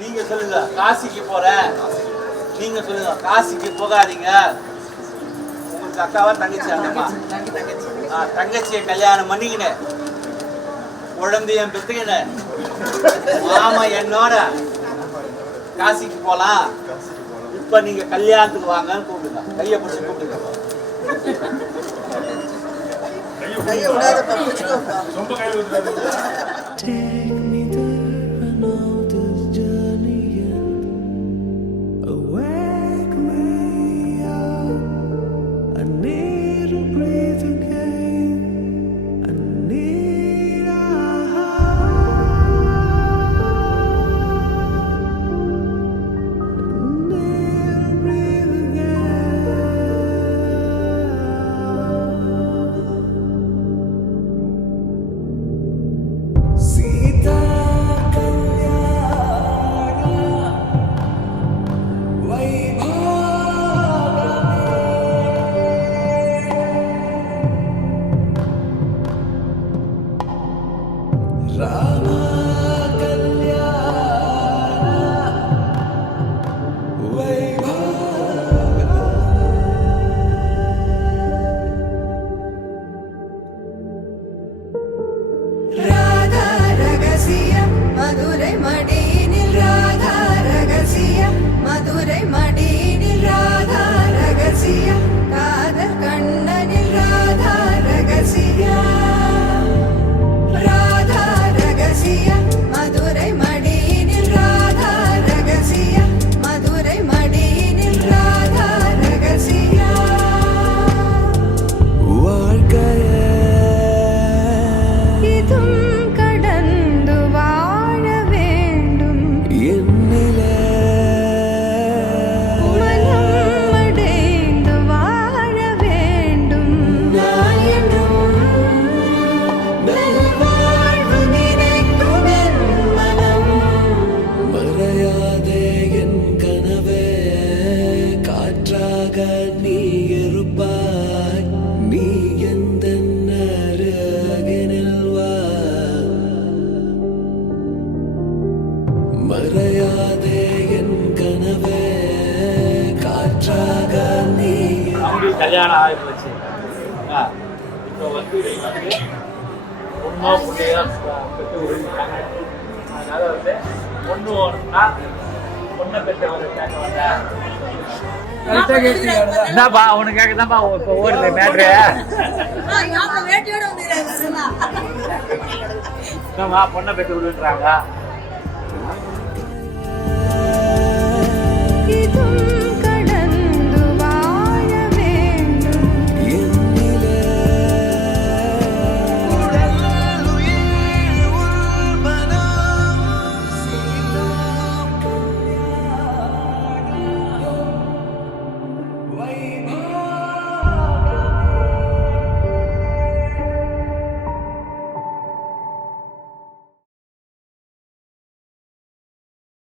நீங்க சொல்லுங்க காசிக்கு போறேன், நீங்க சொல்லுங்க காசிக்கு போகாதீங்க. உங்களுக்கு அக்காவா தங்கச்சி? தங்கச்சியை கல்யாணம் பண்ணிக்கினேன், குழந்தைய பெத்துக்கினேன், மாமா என்னோட காசிக்கு போலாம். இப்ப நீங்க கல்யாணத்துக்கு வாங்கன்னு கூப்பிடுங்க, கையை பிடிச்சி கூப்பிடுங்க. கல்யாணம் ஆகி போச்சு. இப்போ வந்து பொண்ணோ பிள்ளையோ பெற்று விடுறாங்க. அதனால வந்து பொண்ணு ஓடணும்னா பொண்ணை பெற்றவரை கேட்க வந்தேன். என்னப்பா அவனு கேட்கதான்ப்பா இப்போ ஓடுது மேட்ரு. பொண்ணை பெற்று விடுன்றாங்க.